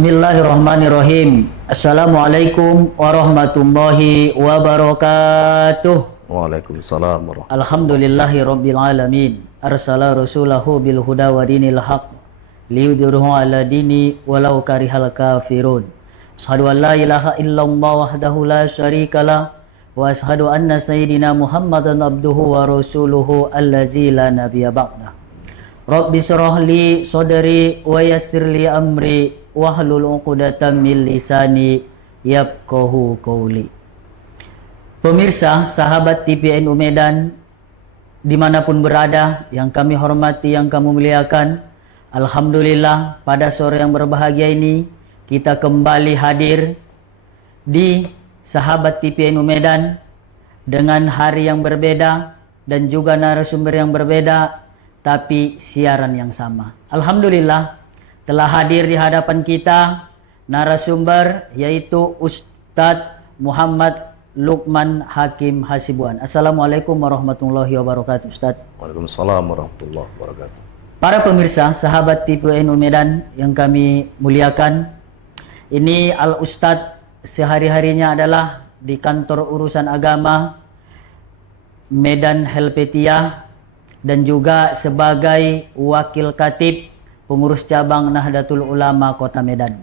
Bismillahirrahmanirrahim. Assalamualaikum warahmatullahi wabarakatuh. Waalaikumsalam warahmatullahi wabarakatuh. Alhamdulillahi rabbil alamin. Arsala rasulahu bil huda wa dinil haq liyudhhirahu ala dini walau karihal kafirun. Asyhadu an la ilaha illallah wahdahu la syarikalah wa asyhadu anna sayyidina Muhammadan abduhu wa rasuluhu allazi la nabiyya ba'dah. Rabbi shrah li sadri wa yassir li amri wahlul 'uqdatam min lisani yafqahu qawli. Pemirsa, sahabat TVNU Medan dimanapun berada, yang kami hormati, yang kami muliakan, alhamdulillah pada sore yang berbahagia ini kita kembali hadir di sahabat TVNU Medan dengan hari yang berbeda dan juga narasumber yang berbeda, tapi siaran yang sama. Alhamdulillah telah hadir di hadapan kita narasumber yaitu Ustadz Muhammad Lukman Hakim Hasibuan. Assalamualaikum warahmatullahi wabarakatuh, Ustadz. Waalaikumsalam warahmatullahi wabarakatuh. Para pemirsa, sahabat TVNU Medan yang kami muliakan, ini Al Ustadz sehari-harinya adalah di kantor urusan agama Medan Helvetia dan juga sebagai wakil khatib pengurus cabang Nahdlatul Ulama Kota Medan.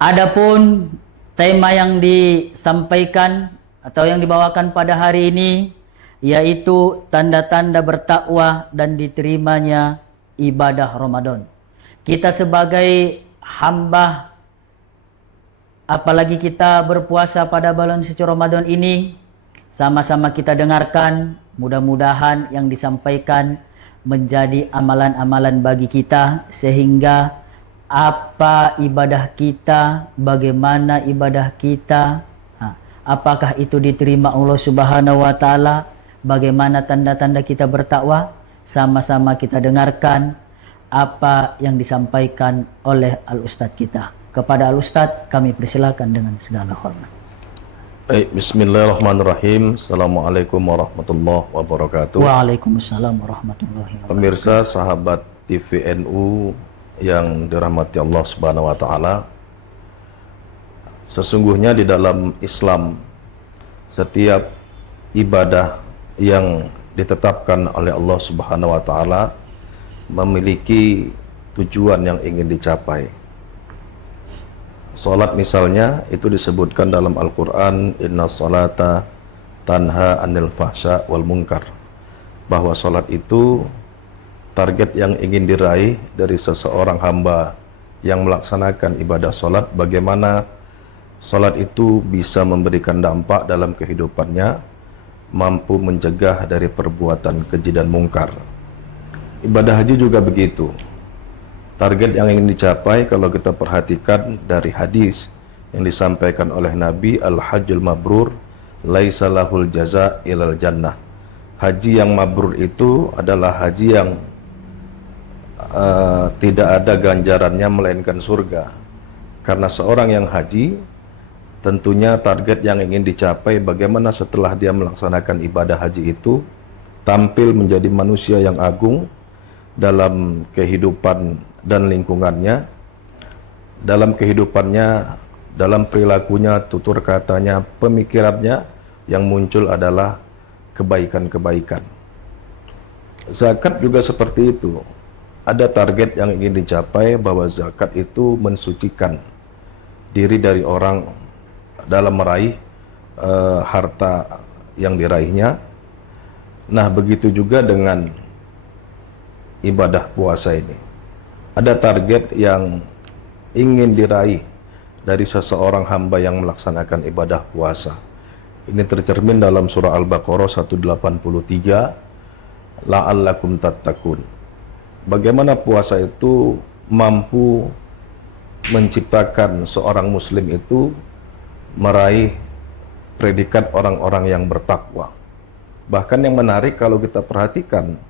Adapun tema yang disampaikan atau yang dibawakan pada hari ini yaitu tanda-tanda bertakwa dan diterimanya ibadah Ramadan. Kita sebagai hamba, apalagi kita berpuasa pada bulan suci Ramadan ini, sama-sama kita dengarkan, mudah-mudahan yang disampaikan menjadi amalan-amalan bagi kita, sehingga apa ibadah kita, bagaimana ibadah kita, apakah itu diterima Allah Subhanahu wa Ta'ala, bagaimana tanda-tanda kita bertakwa, sama-sama kita dengarkan apa yang disampaikan oleh Al-Ustadz kita. Kepada Al-Ustadz kami persilakan dengan segala hormat. Baik, bismillahirrahmanirrahim. Assalamualaikum warahmatullahi wabarakatuh. Waalaikumsalam warahmatullahi wabarakatuh. Pemirsa sahabat TVNU yang dirahmati Allah Subhanahu wa Ta'ala, sesungguhnya di dalam Islam setiap ibadah yang ditetapkan oleh Allah Subhanahu wa Ta'ala memiliki tujuan yang ingin dicapai. Salat misalnya itu disebutkan dalam Al-Quran, inna salata tanha anil fahsya wal munkar, bahwa salat itu target yang ingin diraih dari seseorang hamba yang melaksanakan ibadah salat, bagaimana salat itu bisa memberikan dampak dalam kehidupannya, mampu mencegah dari perbuatan keji dan mungkar. Ibadah haji juga begitu. Target yang ingin dicapai kalau kita perhatikan dari hadis yang disampaikan oleh Nabi, al-hajjul mabrur laisa lahul jaza ilal jannah. Haji yang mabrur itu adalah haji yang tidak ada ganjarannya melainkan surga. Karena seorang yang haji tentunya target yang ingin dicapai bagaimana setelah dia melaksanakan ibadah haji itu tampil menjadi manusia yang agung dalam kehidupan dan lingkungannya, dalam kehidupannya, dalam perilakunya, tutur katanya, pemikirannya, yang muncul adalah kebaikan-kebaikan. Zakat juga seperti itu. Ada target yang ingin dicapai bahwa zakat itu mensucikan diri dari orang dalam meraih harta yang diraihnya. Nah, begitu juga dengan ibadah puasa ini. Ada target yang ingin diraih dari seseorang hamba yang melaksanakan ibadah puasa. Ini tercermin dalam surah Al-Baqarah 183, la'allakum tattaqun. Bagaimana puasa itu mampu menciptakan seorang muslim itu meraih predikat orang-orang yang bertakwa. Bahkan yang menarik kalau kita perhatikan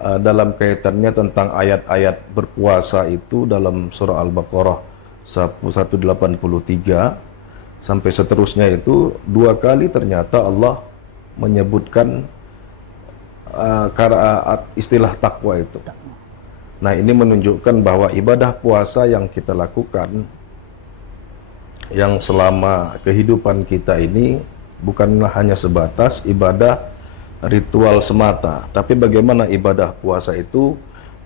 dalam kaitannya tentang ayat-ayat berpuasa itu dalam surah Al-Baqarah 183 sampai seterusnya itu dua kali ternyata Allah menyebutkan istilah takwa itu. Nah, ini menunjukkan bahwa ibadah puasa yang kita lakukan yang selama kehidupan kita ini bukanlah hanya sebatas ibadah ritual semata, tapi bagaimana ibadah puasa itu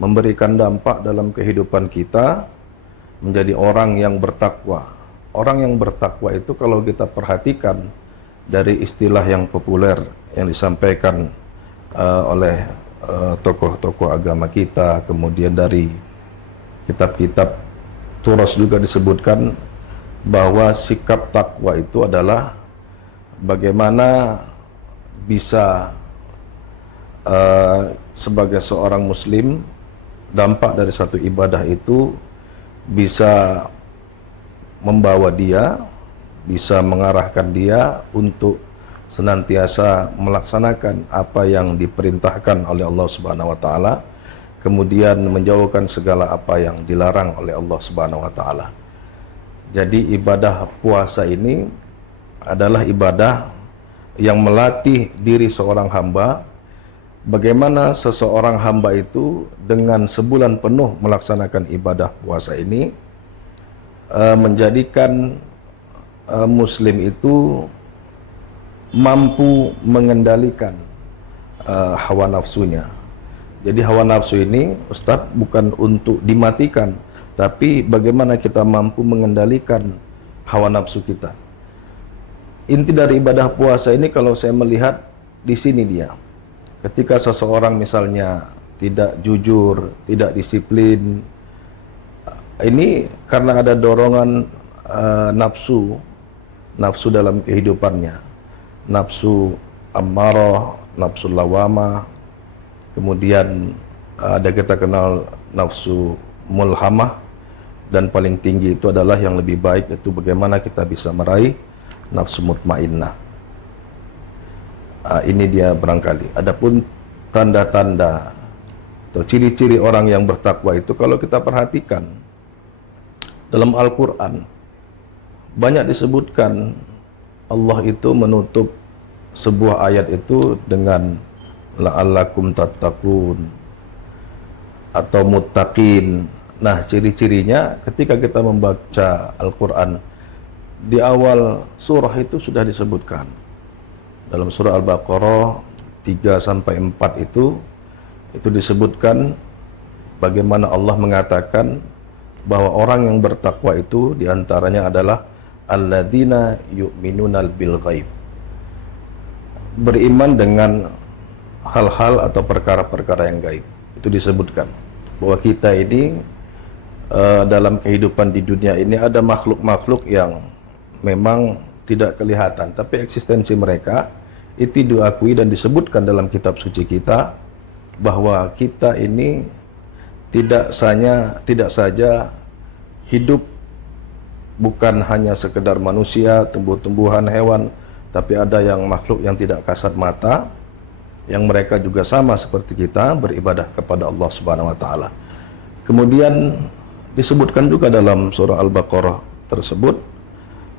memberikan dampak dalam kehidupan kita menjadi orang yang bertakwa. Orang yang bertakwa itu kalau kita perhatikan dari istilah yang populer yang disampaikan oleh tokoh-tokoh agama kita, kemudian dari kitab-kitab Turas juga disebutkan bahwa sikap takwa itu adalah bagaimana bisa sebagai seorang muslim dampak dari satu ibadah itu bisa membawa dia, bisa mengarahkan dia untuk senantiasa melaksanakan apa yang diperintahkan oleh Allah Subhanahu wa taala, kemudian menjauhkan segala apa yang dilarang oleh Allah Subhanahu wa taala. Jadi ibadah puasa ini adalah ibadah yang melatih diri seorang hamba, bagaimana seseorang hamba itu dengan sebulan penuh melaksanakan ibadah puasa ini menjadikan muslim itu mampu mengendalikan hawa nafsunya. Jadi hawa nafsu ini, Ustadz, bukan untuk dimatikan, tapi bagaimana kita mampu mengendalikan hawa nafsu kita. Inti dari ibadah puasa ini kalau saya melihat di sini dia. Ketika seseorang misalnya tidak jujur, tidak disiplin, ini karena ada dorongan nafsu dalam kehidupannya. Nafsu ammarah, nafsu lawamah, kemudian ada kita kenal nafsu mulhamah, dan paling tinggi itu adalah yang lebih baik, itu bagaimana kita bisa meraih nafsu mutmainnah. Ini dia barangkali. Adapun tanda-tanda atau ciri-ciri orang yang bertakwa itu kalau kita perhatikan dalam Al-Quran banyak disebutkan Allah itu menutup sebuah ayat itu dengan la'allakum tattaqun atau muttaqin. Nah, ciri-cirinya ketika kita membaca Al-Quran di awal surah itu sudah disebutkan. Dalam surah Al-Baqarah 3-4 itu disebutkan bagaimana Allah mengatakan bahwa orang yang bertakwa itu diantaranya adalah alladzina yu'minunal bil ghaib, beriman dengan hal-hal atau perkara-perkara yang gaib. Itu disebutkan bahwa kita ini dalam kehidupan di dunia ini ada makhluk-makhluk yang memang tidak kelihatan, tapi eksistensi mereka itu diakui dan disebutkan dalam kitab suci kita bahwa kita ini tidak saja hidup bukan hanya sekedar manusia, tumbuh-tumbuhan, hewan, tapi ada yang makhluk yang tidak kasat mata, yang mereka juga sama seperti kita beribadah kepada Allah Subhanahu wa taala. Kemudian disebutkan juga dalam surah Al-Baqarah tersebut,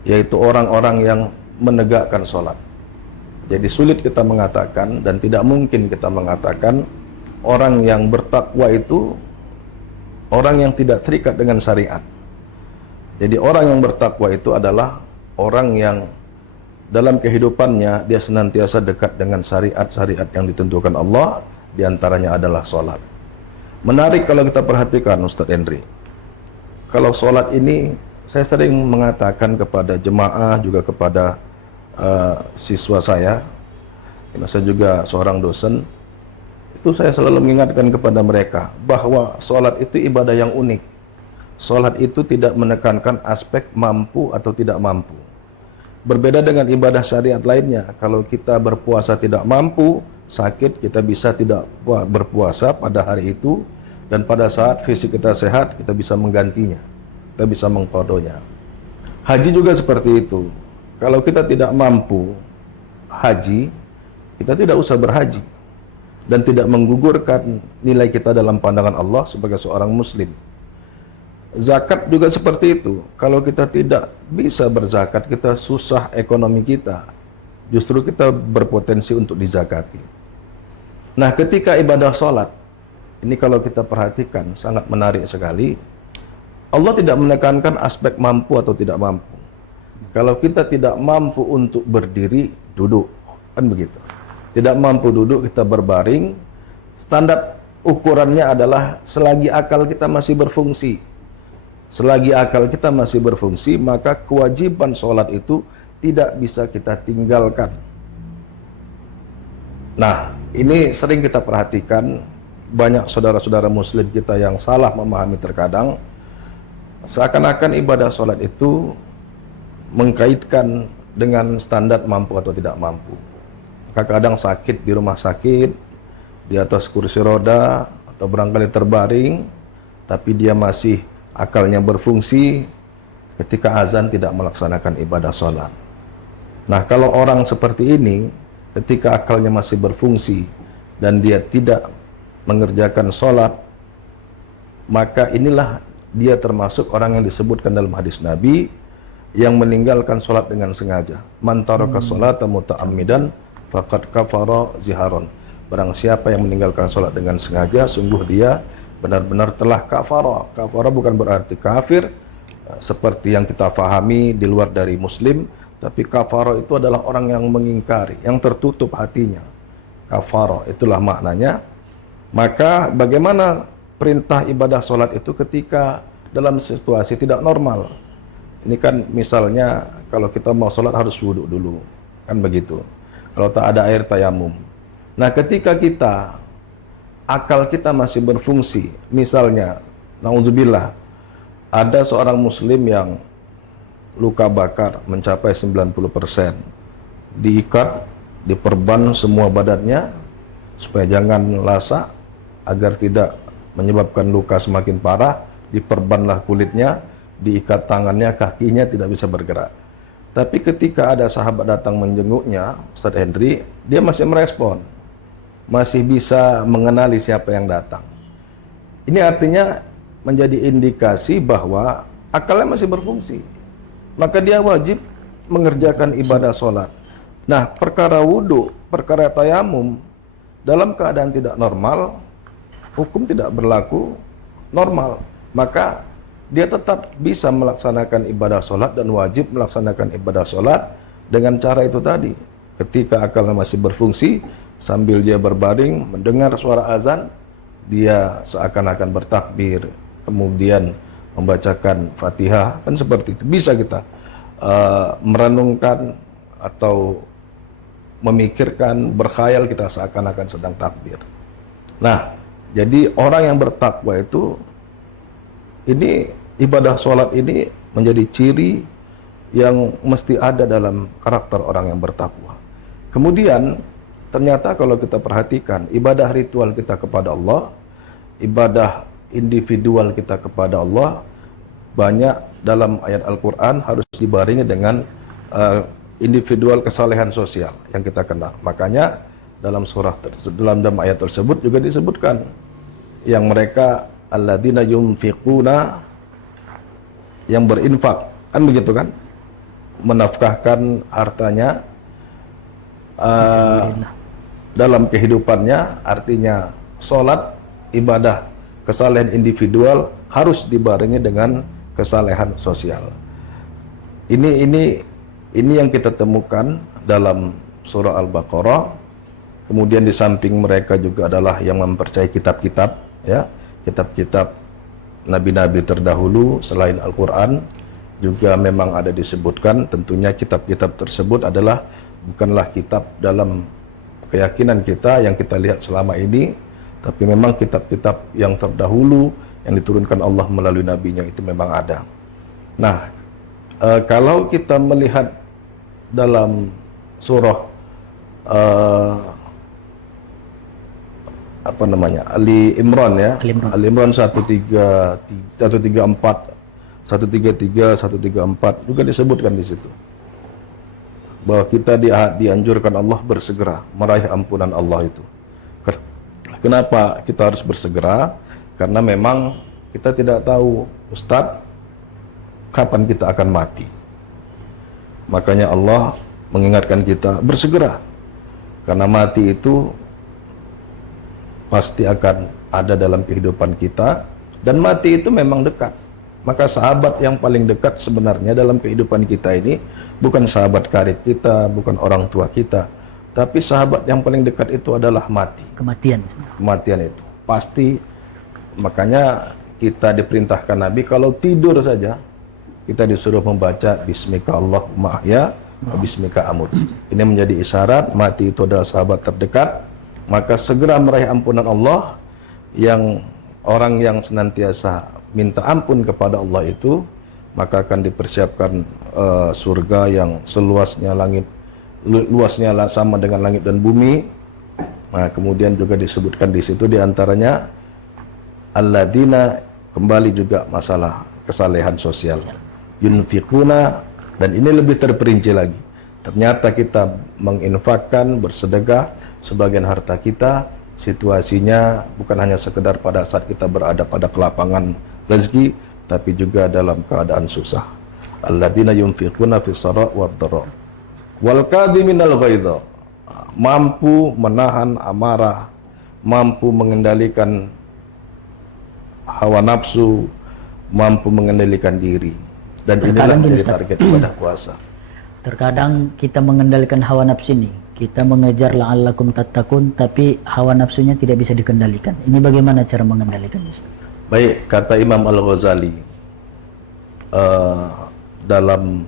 yaitu orang-orang yang menegakkan sholat. Jadi sulit kita mengatakan dan tidak mungkin kita mengatakan orang yang bertakwa itu orang yang tidak terikat dengan syariat. Jadi orang yang bertakwa itu adalah orang yang dalam kehidupannya dia senantiasa dekat dengan syariat-syariat yang ditentukan Allah, diantaranya adalah sholat. Menarik kalau kita perhatikan Ustadz Henry, kalau sholat ini saya sering mengatakan kepada jemaah, juga kepada siswa saya, karena saya juga seorang dosen, itu saya selalu mengingatkan kepada mereka bahwa sholat itu ibadah yang unik. Sholat itu tidak menekankan aspek mampu atau tidak mampu. Berbeda dengan ibadah syariat lainnya, kalau kita berpuasa tidak mampu, sakit, kita bisa tidak berpuasa pada hari itu, dan pada saat fisik kita sehat, kita bisa menggantinya, kita bisa mengqadhonya. Haji juga seperti itu. Kalau kita tidak mampu haji, kita tidak usah berhaji, dan tidak menggugurkan nilai kita dalam pandangan Allah sebagai seorang muslim. Zakat juga seperti itu. Kalau kita tidak bisa berzakat, kita susah ekonomi kita, justru kita berpotensi untuk dizakati. Nah, ketika ibadah sholat ini kalau kita perhatikan sangat menarik sekali. Allah tidak menekankan aspek mampu atau tidak mampu. Kalau kita tidak mampu untuk berdiri, duduk, kan begitu. Tidak mampu duduk, kita berbaring. Standar ukurannya adalah selagi akal kita masih berfungsi. Selagi akal kita masih berfungsi, maka kewajiban sholat itu tidak bisa kita tinggalkan. Nah, ini sering kita perhatikan, banyak saudara-saudara muslim kita yang salah memahami terkadang, seakan-akan ibadah sholat itu mengkaitkan dengan standar mampu atau tidak mampu. Kadang sakit di rumah sakit, di atas kursi roda, atau barangkali terbaring, tapi dia masih akalnya berfungsi, ketika azan tidak melaksanakan ibadah sholat. Nah, kalau orang seperti ini, ketika akalnya masih berfungsi, dan dia tidak mengerjakan sholat, maka inilah dia termasuk orang yang disebutkan dalam hadis Nabi, yang meninggalkan sholat dengan sengaja. Man taraka sholata muta'ammidan faqad kafara ziharon. Barang siapa yang meninggalkan sholat dengan sengaja, sungguh dia benar-benar telah kafara. Kafara bukan berarti kafir seperti yang kita fahami di luar dari muslim, tapi kafara itu adalah orang yang mengingkari, yang tertutup hatinya. Kafara itulah maknanya. Maka bagaimana perintah ibadah sholat itu ketika dalam situasi tidak normal? Ini kan misalnya kalau kita mau sholat harus wudhu dulu, kan begitu. Kalau tak ada air, tayamum. Nah, ketika kita akal kita masih berfungsi, misalnya, naudzubillah, ada seorang muslim yang luka bakar mencapai 90%, diikat, diperban semua badannya supaya jangan lasa, agar tidak menyebabkan luka semakin parah, diperbanlah kulitnya, diikat tangannya, kakinya tidak bisa bergerak. Tapi ketika ada sahabat datang menjenguknya, Ustaz Hendri, dia masih merespon, masih bisa mengenali siapa yang datang. Ini artinya menjadi indikasi bahwa akalnya masih berfungsi, maka dia wajib mengerjakan ibadah sholat. Nah, perkara wudhu, perkara tayamum, dalam keadaan tidak normal, hukum tidak berlaku normal, maka dia tetap bisa melaksanakan ibadah sholat dan wajib melaksanakan ibadah sholat dengan cara itu tadi. Ketika akalnya masih berfungsi, sambil dia berbaring mendengar suara azan, dia seakan-akan bertakbir, kemudian membacakan Fatihah, kan seperti itu. Bisa kita merenungkan atau memikirkan, berkhayal kita seakan-akan sedang takbir. Nah, jadi orang yang bertakwa itu, ini ibadah sholat ini menjadi ciri yang mesti ada dalam karakter orang yang bertakwa. Kemudian ternyata kalau kita perhatikan ibadah ritual kita kepada Allah, ibadah individual kita kepada Allah, banyak dalam ayat Al-Quran harus dibarengi dengan individual kesalehan sosial yang kita kenal. Makanya dalam surah dalam ayat tersebut juga disebutkan yang mereka alladzina yunfiquna, yang berinfak, kan begitu kan, menafkahkan hartanya dalam kehidupannya. Artinya sholat, ibadah, kesalehan individual harus dibarengi dengan kesalehan sosial. Ini yang kita temukan dalam surah Al-Baqarah. Kemudian di samping mereka juga adalah yang mempercayai kitab-kitab, ya, kitab-kitab nabi-nabi terdahulu selain Al-Quran juga memang ada disebutkan. Tentunya kitab-kitab tersebut adalah bukanlah kitab dalam keyakinan kita yang kita lihat selama ini, tapi memang kitab-kitab yang terdahulu yang diturunkan Allah melalui nabinya itu memang ada. Nah, kalau kita melihat dalam surah Ali Imran, ya, Ali Imran 134, 133, 134 juga disebutkan di situ bahwa kita dianjurkan Allah bersegera meraih ampunan Allah itu. Kenapa kita harus bersegera? Karena memang kita tidak tahu, Ustadz, kapan kita akan mati. Makanya Allah mengingatkan kita bersegera, karena mati itu pasti akan ada dalam kehidupan kita, dan mati itu memang dekat. Maka sahabat yang paling dekat sebenarnya dalam kehidupan kita ini bukan sahabat karib kita, bukan orang tua kita, tapi sahabat yang paling dekat itu adalah mati. Kematian. Kematian itu pasti. Makanya kita diperintahkan Nabi kalau tidur saja kita disuruh membaca Bismika Allahumma ahya wa Bismika amut. Ini menjadi isyarat mati itu adalah sahabat terdekat. Maka segera meraih ampunan Allah. Yang orang yang senantiasa minta ampun kepada Allah itu, maka akan dipersiapkan surga yang seluasnya langit, luasnya sama dengan langit dan bumi. Nah, kemudian juga disebutkan di situ diantaranya alladzina, kembali juga masalah kesalehan sosial, yunfikuna, dan ini lebih terperinci lagi. Ternyata kita menginfakkan, bersedekah sebagian harta kita, situasinya bukan hanya sekedar pada saat kita berada pada kelapangan rezeki, tapi juga dalam keadaan susah. Alladzina yunfiquna fis saraa wad dharra wal kadhiminal ghaidha, mampu menahan amarah, mampu mengendalikan hawa nafsu, mampu mengendalikan diri. Dan inilah menjadi target ibadah puasa. Terkadang kita mengendalikan hawa nafsu ini, kita mengejar la'allakum tattaqun, tapi hawa nafsunya tidak bisa dikendalikan. Ini bagaimana cara mengendalikan, Ustaz? Baik, kata Imam Al-Ghazali, dalam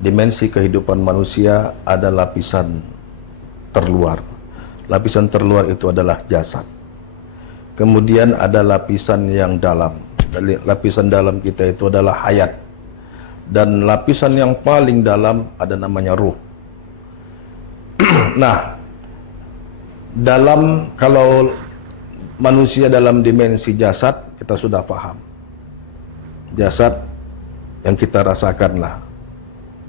dimensi kehidupan manusia ada lapisan terluar. Lapisan terluar itu adalah jasad. Kemudian ada lapisan yang dalam. Lapisan dalam kita itu adalah hayat. Dan lapisan yang paling dalam ada namanya ruh. Nah, kalau manusia dalam dimensi jasad, kita sudah paham. Jasad yang kita rasakanlah,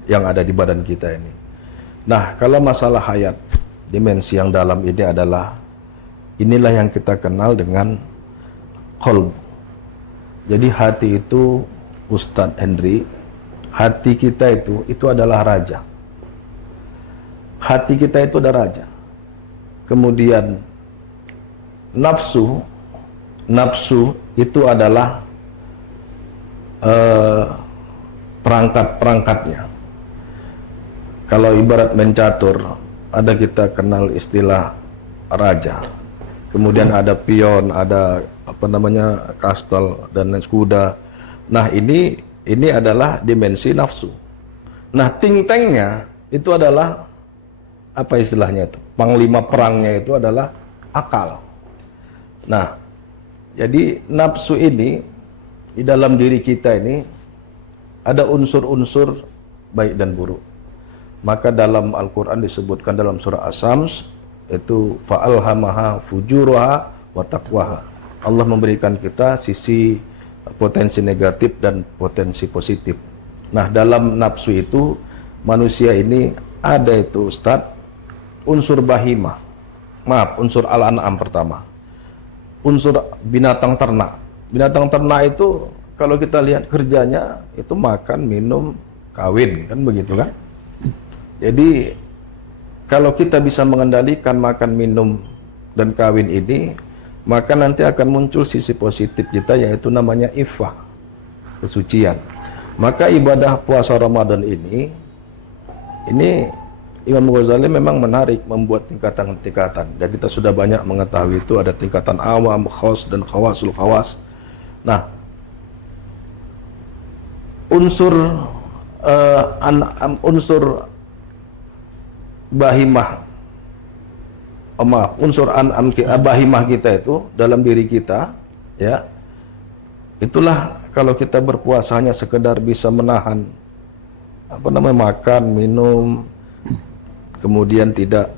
yang ada di badan kita ini. Nah, kalau masalah hayat, dimensi yang dalam ini adalah, inilah yang kita kenal dengan qalb. Jadi hati itu, Ustadz Henry, hati kita itu adalah raja. Hati kita itu ada raja. Kemudian nafsu itu adalah perangkat-perangkatnya. Kalau ibarat main catur, ada kita kenal istilah raja. Kemudian ada pion, ada kastel dan kuda. Nah, ini adalah dimensi nafsu. Nah, ting-tengnya itu adalah apa istilahnya itu? Panglima perangnya itu adalah akal. Nah, jadi nafsu ini di dalam diri kita ini ada unsur-unsur baik dan buruk. Maka dalam Al-Quran disebutkan dalam surah As-Sams itu fa'alhamaha fujuraha wa taqwaha. Allah memberikan kita sisi potensi negatif dan potensi positif. Nah, dalam nafsu itu manusia ini ada itu, Ustadz, unsur bahimah. Unsur al-an'am pertama. Unsur binatang ternak. Binatang ternak itu kalau kita lihat kerjanya itu makan, minum, kawin, kan begitu kan? Jadi kalau kita bisa mengendalikan makan, minum, dan kawin ini, maka nanti akan muncul sisi positif kita, yaitu namanya iffah, kesucian. Maka ibadah puasa Ramadan ini Imam Ghazali memang menarik, membuat tingkatan-tingkatan. Dan kita sudah banyak mengetahui itu ada tingkatan awam, khos, dan khawasul khawas. Nah, unsur bahimah, unsur an'am bahimah kita itu dalam diri kita, ya, itulah kalau kita berpuasa hanya sekedar bisa menahan makan, minum, kemudian tidak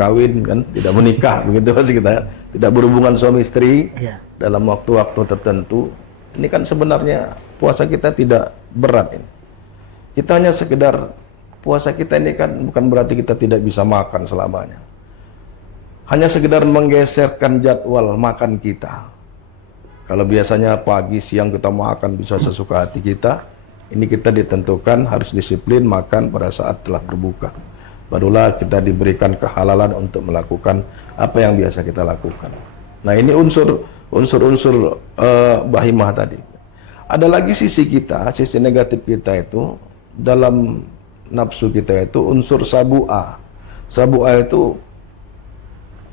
kawin, kan, tidak menikah, begitu sih kita, tidak berhubungan suami istri dalam waktu-waktu tertentu. Ini kan sebenarnya puasa kita tidak berat ini. Kita hanya sekedar puasa kita ini kan bukan berarti kita tidak bisa makan selamanya. Hanya sekedar menggeserkan jadwal makan kita. Kalau biasanya pagi, siang kita makan bisa sesuka hati kita, ini kita ditentukan harus disiplin makan pada saat telah berbuka. Barulah kita diberikan kehalalan untuk melakukan apa yang biasa kita lakukan. Nah, ini unsur-unsur bahimah tadi. Ada lagi sisi kita, sisi negatif kita itu dalam nafsu kita itu unsur sabu'ah. Sabu'ah itu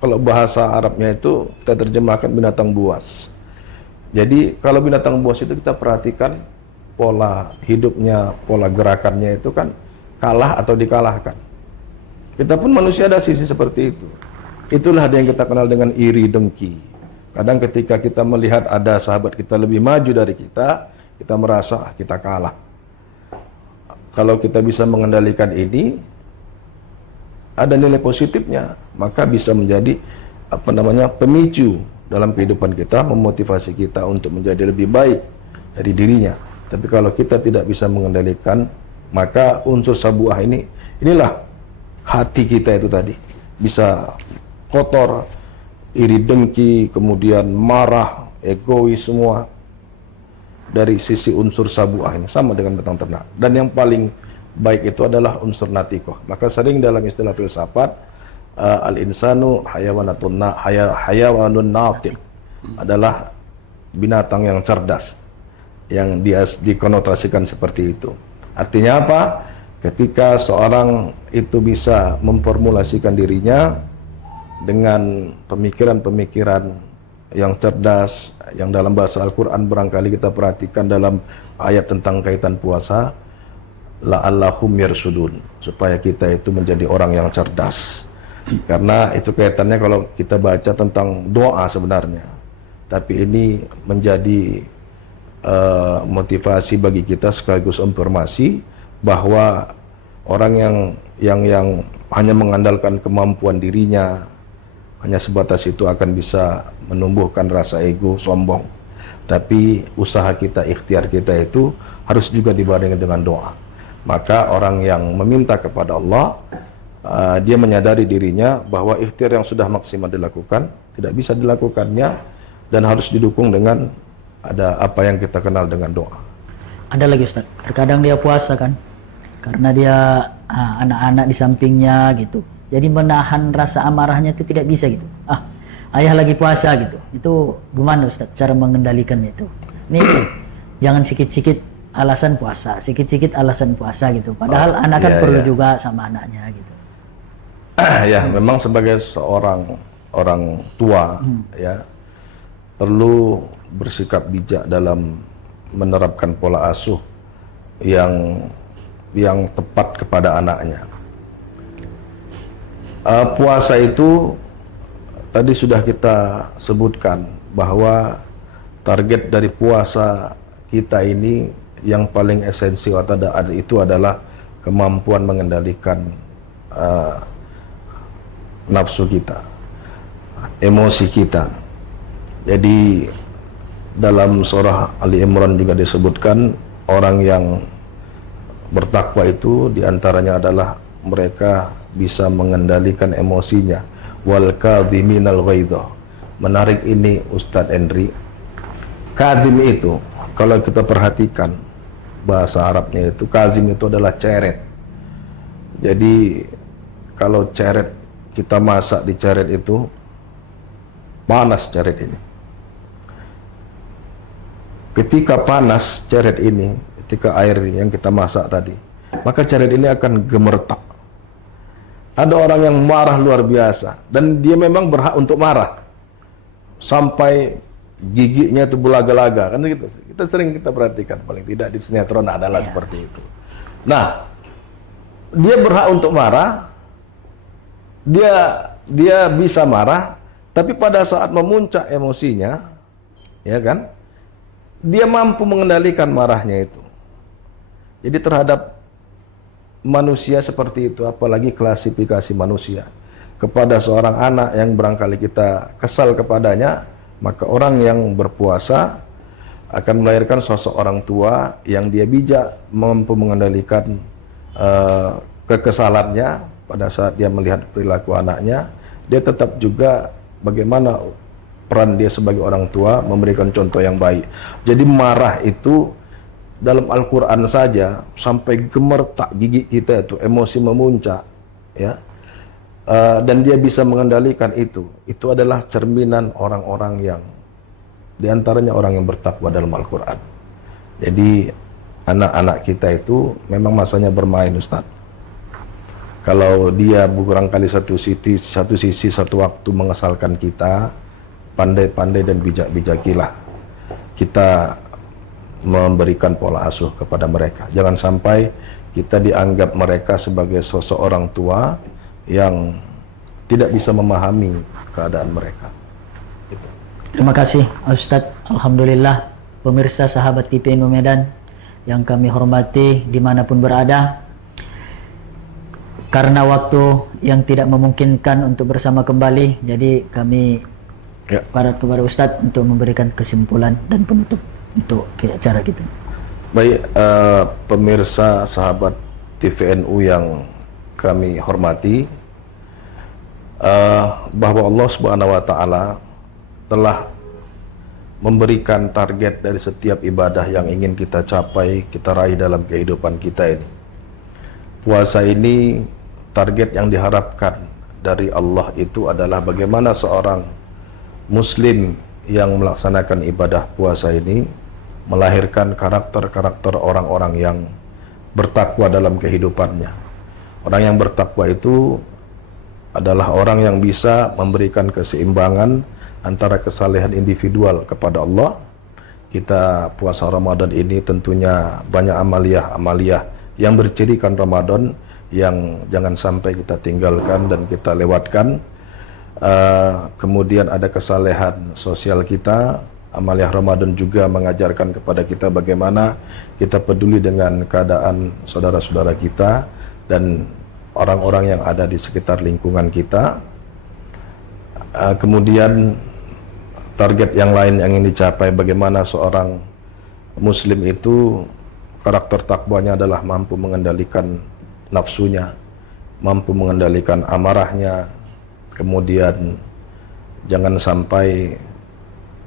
kalau bahasa Arabnya itu kita terjemahkan binatang buas. Jadi kalau binatang buas itu kita perhatikan pola hidupnya, pola gerakannya itu kan kalah atau dikalahkan. Kita pun manusia ada sisi seperti itu. Itulah yang kita kenal dengan iri dengki. Kadang ketika kita melihat ada sahabat kita lebih maju dari kita merasa kita kalah. Kalau kita bisa mengendalikan ini, ada nilai positifnya, maka bisa menjadi pemicu dalam kehidupan kita, memotivasi kita untuk menjadi lebih baik dari dirinya. Tapi kalau kita tidak bisa mengendalikan, maka unsur sabuah inilah hati kita itu tadi bisa kotor, iri dengki, kemudian marah, egois, semua dari sisi unsur sabuah ini sama dengan binatang ternak. Dan yang paling baik itu adalah unsur natikoh. Maka sering dalam istilah filsafat al-insanu hayawanun natiq adalah binatang yang cerdas, yang dia dikonotasikan seperti itu. Artinya apa? Ketika seorang itu bisa memformulasikan dirinya dengan pemikiran-pemikiran yang cerdas, yang dalam bahasa Al-Quran barangkali kita perhatikan dalam ayat tentang kaitan puasa, la'allahum yarsudun, supaya kita itu menjadi orang yang cerdas. Karena itu kaitannya kalau kita baca tentang doa sebenarnya, tapi ini menjadi motivasi bagi kita sekaligus informasi bahwa orang yang hanya mengandalkan kemampuan dirinya, hanya sebatas itu akan bisa menumbuhkan rasa ego, sombong. Tapi usaha kita, ikhtiar kita itu harus juga dibarengi dengan doa. Maka orang yang meminta kepada Allah, dia menyadari dirinya bahwa ikhtiar yang sudah maksimal dilakukan tidak bisa dilakukannya, dan harus didukung dengan ada apa yang kita kenal dengan doa. Ada lagi Ustaz, terkadang dia puasa kan, karena dia anak-anak di sampingnya gitu, jadi menahan rasa amarahnya itu tidak bisa gitu. Ayah lagi puasa gitu, itu gimana Ustaz cara mengendalikannya itu? Ini jangan sikit-sikit alasan puasa, sikit-sikit alasan puasa gitu, padahal anak kan perlu juga sama anaknya gitu. Ya, memang sebagai seorang orang tua ya perlu bersikap bijak dalam menerapkan pola asuh yang tepat kepada anaknya. Puasa itu tadi sudah kita sebutkan bahwa target dari puasa kita ini yang paling esensial itu adalah kemampuan mengendalikan nafsu kita, emosi kita. Jadi dalam surah Ali Imran juga disebutkan orang yang bertakwa itu diantaranya adalah mereka bisa mengendalikan emosinya. Wal kadhiminal ghaidha. Menarik ini Ustadz Henry. Kadhim itu kalau kita perhatikan bahasa Arabnya itu, kazim itu adalah ceret. Jadi kalau ceret kita masak di ceret itu panas ceret ini. Ketika panas ceret ini, ketika air yang kita masak tadi, maka ceret ini akan gemertak. Ada orang yang marah luar biasa, dan dia memang berhak untuk marah sampai giginya itu belaga-laga, kan gitu. Kita sering perhatikan, paling tidak di sinetron adalah seperti itu. Nah, dia berhak untuk marah, dia bisa marah, tapi pada saat memuncak emosinya, ya kan, dia mampu mengendalikan marahnya itu. Jadi terhadap manusia seperti itu, apalagi klasifikasi manusia. Kepada seorang anak yang barangkali kita kesal kepadanya, maka orang yang berpuasa akan melahirkan sosok orang tua yang dia bijak, mampu mengendalikan kekesalannya pada saat dia melihat perilaku anaknya. Dia tetap juga bagaimana peran dia sebagai orang tua memberikan contoh yang baik. Jadi marah itu dalam Al-Quran saja sampai gemertak gigi kita itu, emosi memuncak, ya. dan dia bisa mengendalikan itu adalah cerminan orang-orang yang diantaranya orang yang bertakwa dalam Al-Quran. Jadi anak-anak kita itu memang masanya bermain, Ustaz. Kalau dia barangkali satu sisi satu waktu mengesalkan kita, pandai-pandai dan bijak-bijakilah kita memberikan pola asuh kepada mereka. Jangan sampai kita dianggap mereka sebagai sosok orang tua yang tidak bisa memahami keadaan mereka. Gitu. Terima kasih Ustadz. Alhamdulillah, pemirsa sahabat TPNU Medan yang kami hormati dimanapun berada, karena waktu yang tidak memungkinkan untuk bersama kembali, jadi kami kepada Ustadz untuk memberikan kesimpulan dan penutup untuk acara kita. Baik, pemirsa sahabat TVNU yang kami hormati, bahwa Allah Subhanahu wa Ta'ala telah memberikan target dari setiap ibadah yang ingin kita capai, kita raih dalam kehidupan kita ini. Puasa ini, target yang diharapkan dari Allah itu adalah bagaimana seorang Muslim yang melaksanakan ibadah puasa ini melahirkan karakter-karakter orang-orang yang bertakwa dalam kehidupannya. Orang yang bertakwa itu adalah orang yang bisa memberikan keseimbangan antara kesalehan individual kepada Allah. Kita puasa Ramadan ini tentunya banyak amaliyah yang bercirikan Ramadan yang jangan sampai kita tinggalkan dan kita lewatkan. Kemudian ada kesalehan sosial kita. Amaliyah Ramadan juga mengajarkan kepada kita bagaimana kita peduli dengan keadaan saudara-saudara kita dan orang-orang yang ada di sekitar lingkungan kita. Kemudian target yang lain yang ingin dicapai, bagaimana seorang Muslim itu karakter takwanya adalah mampu mengendalikan nafsunya, mampu mengendalikan amarahnya. Kemudian jangan sampai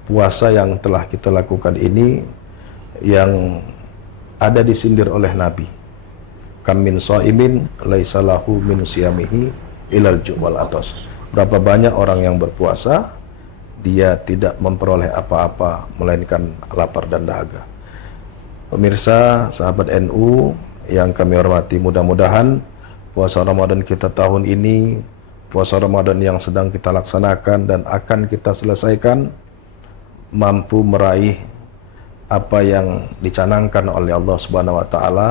puasa yang telah kita lakukan ini yang ada disindir oleh Nabi. Kam min shaimin laisa lahu min siyamihi ilal ju' wal atas. Berapa banyak orang yang berpuasa, dia tidak memperoleh apa-apa melainkan lapar dan dahaga. Pemirsa, sahabat NU yang kami hormati, mudah-mudahan puasa Ramadan kita tahun ini, puasa Ramadan yang sedang kita laksanakan dan akan kita selesaikan, mampu meraih apa yang dicanangkan oleh Allah Subhanahu wa Ta'ala,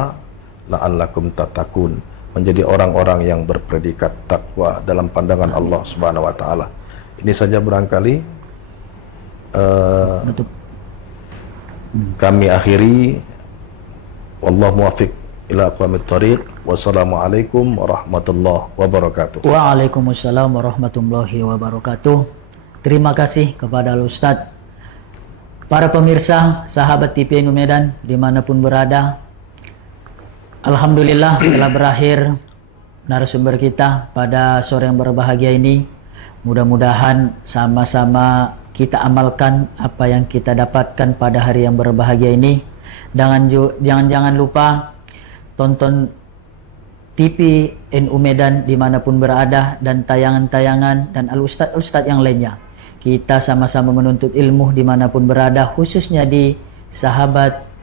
la'allakum tattaqun, menjadi orang-orang yang berpredikat takwa dalam pandangan Allah Subhanahu wa Ta'ala. Ini saja barangkali kami akhiri. Wallahu muwaffiq ila aqwamit thariq. Wassalamualaikum warahmatullahi wabarakatuh. Waalaikumsalam warahmatullahi wabarakatuh. Terima kasih kepada Ustadz. Para pemirsa, sahabat TPNU Medan dimanapun berada, alhamdulillah telah berakhir narasumber kita pada sore yang berbahagia ini. Mudah-mudahan sama-sama kita amalkan apa yang kita dapatkan pada hari yang berbahagia ini. Jangan lupa tonton TV NU Medan dimanapun berada dan tayangan-tayangan dan al-ustadz yang lainnya. Kita sama-sama menuntut ilmu dimanapun berada, khususnya di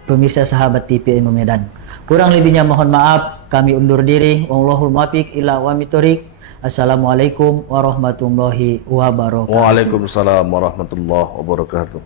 pemirsa sahabat TPNU Medan. Kurang lebihnya mohon maaf, kami undur diri. Wallahul muwaffiq ila aqwamit thoriq. Assalamualaikum warahmatullahi wabarakatuh. Waalaikumsalam warahmatullahi wabarakatuh.